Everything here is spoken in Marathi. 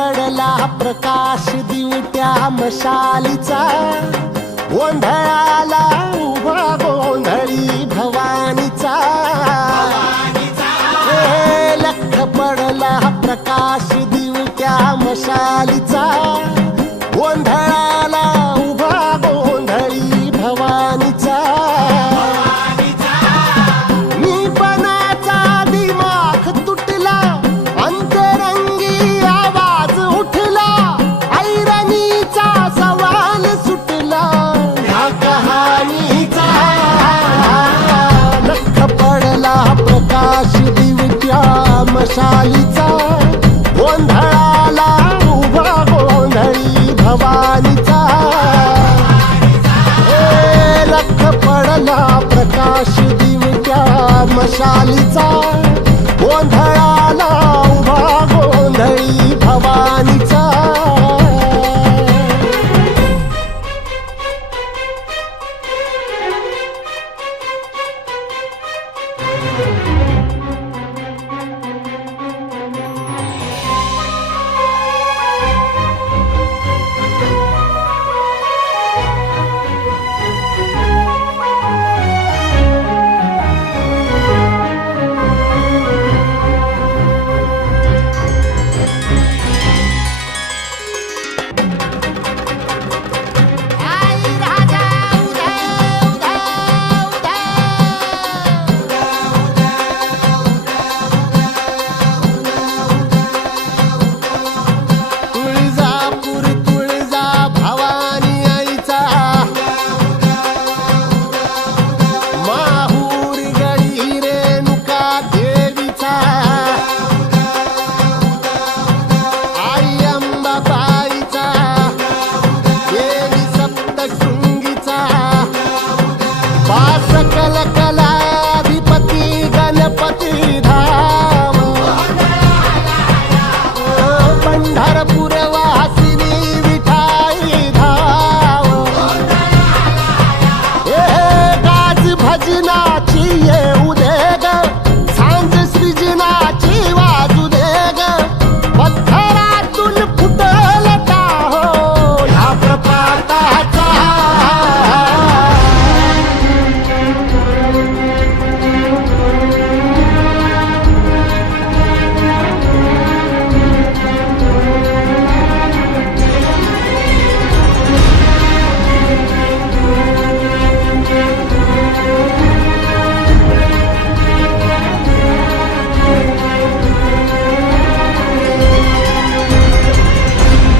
पडला प्रकाश दिवट्या मशालीचा, गोंधळाला उभा गोंधळी भवानीचा. लख पडला प्रकाश दिवट्या मशालीचा, गोंधळाला उभा गोंधळी भवानीचा. मीपणाचा दिमाग तुटला, अंतरंगी आवाज उठला, ऐरणीचा सवाल सुटला ह्या कहाणीचा. लख पडला प्रकाश दिवट्या मशालीचा, गोंधळाला उभा गोंधळी भवानीचा. लख पडला प्रकाश दिवट्या मशालीचा, गोंधळाला उभा गोंधळी भवानीचा.